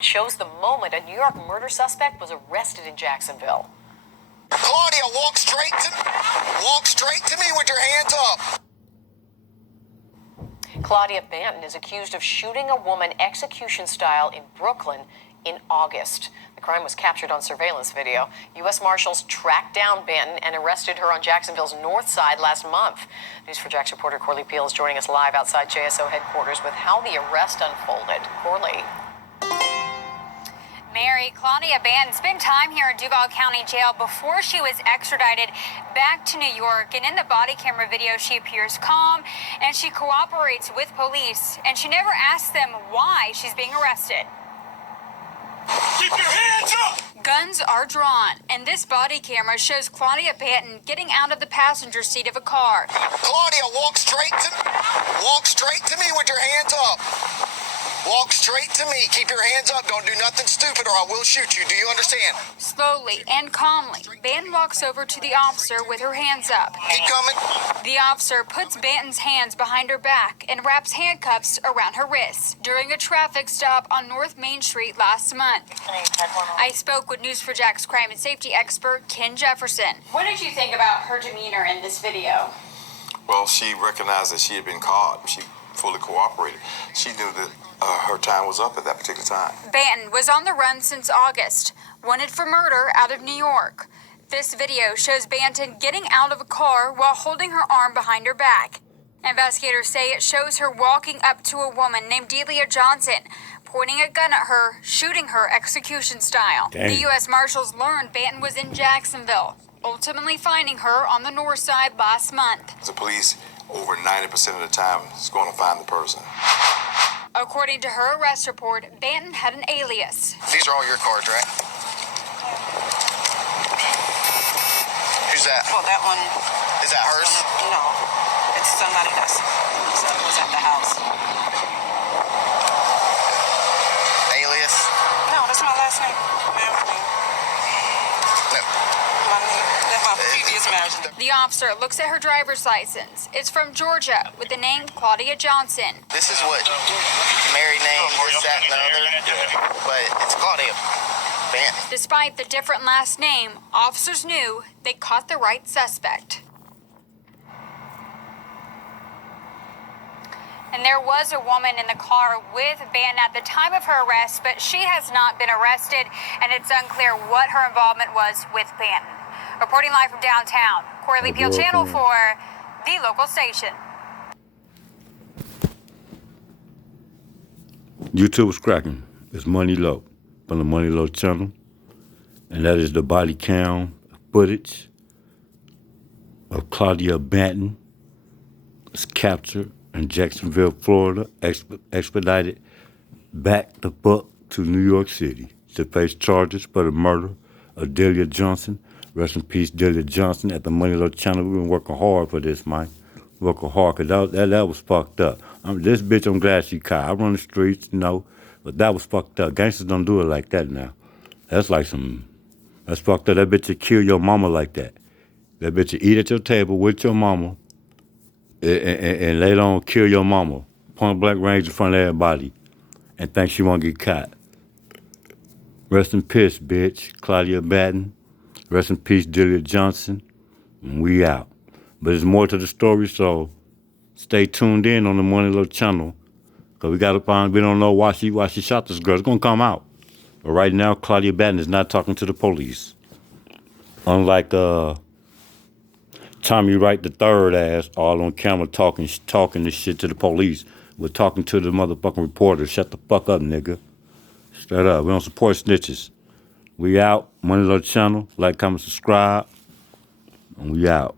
Shows the moment a New York murder suspect was arrested in Jacksonville. Claudia, walk straight to me with your hands up. Claudia Banton is accused of shooting a woman execution style in Brooklyn in August. The crime was captured on surveillance video. U.S. Marshals tracked down Banton and arrested her on Jacksonville's north side last month. News4Jax reporter Corley Peel is joining us live outside JSO headquarters with how the arrest unfolded. Corley. Mary, Claudia Banton spent time here in Duval County Jail before she was extradited back to New York. And in the body camera video, she appears calm and she cooperates with police. And she never asks them why she's being arrested. Keep your hands up! Guns are drawn, and this body camera shows Claudia Banton getting out of the passenger seat of a car. Claudia, walk straight to me with your hands up. Walk straight to me. Keep your hands up. Don't do nothing stupid or I will shoot you. Do you understand? Slowly and calmly, Banton walks over to the officer with her hands up. Keep coming. The officer puts Banton's hands behind her back and wraps handcuffs around her wrists during a traffic stop on North Main Street last month. I spoke with News4Jax crime and safety expert Ken Jefferson. What did you think about her demeanor in this video? Well, she recognized that she had been caught. She fully cooperated. She knew that her time was up at that particular time. Banton was on the run since August, wanted for murder out of New York. This video shows Banton getting out of a car while holding her arm behind her back. Investigators say it shows her walking up to a woman named Delia Johnson, pointing a gun at her, shooting her execution style. Dang. The U.S. Marshals learned Banton was in Jacksonville, ultimately finding her on the north side last month. The police, over 90% of the time, is going to find the person. According to her arrest report, Banton had an alias. These are all your cards, right? Who's that? Well, that one, Is that hers? no, it's somebody that's was at the house. Alias? No, that's my last name. Married name. No. My name. That's my previous marriage. The officer looks at her driver's license. It's from Georgia with the name Claudia Johnson. This is what married name, this, that, and the other. But it's Claudia Banton. Despite the different last name, officers knew they caught the right suspect. And there was a woman in the car with Banton at the time of her arrest, but she has not been arrested, and it's unclear what her involvement was with Banton. Reporting live from downtown, Corley Peel, Channel 4, the local station. YouTube was cracking. It's Money Low from the Money Low channel. And that is the body cam footage of Claudia Banton. Was captured in Jacksonville, Florida, expedited back the buck to New York City to face charges for the murder of Delia Johnson. Rest in peace, Delia Johnson at the Money Low channel. We've been working hard for this, Mike. Working hard, because that was fucked up. This bitch, I'm glad she caught. I run the streets, you know, but that was fucked up. Gangsters don't do it like that now. That's like that's fucked up. That bitch would kill your mama like that. That bitch would eat at your table with your mama and later on kill your mama. Point blank range in front of everybody and think she won't get caught. Rest in peace, bitch. Claudia Banton. Rest in peace, Delia Johnson. And we out. But there's more to the story, so stay tuned in on the Money Low channel. Because we got to find, we don't know why she shot this girl. It's going to come out. But right now, Claudia Banton is not talking to the police. Unlike Tommy Wright the third ass, all on camera talking this shit to the police. We're talking to the motherfucking reporter. Shut the fuck up, nigga. Straight up. We don't support snitches. We out. Money Low channel. Like, comment, subscribe. And we out.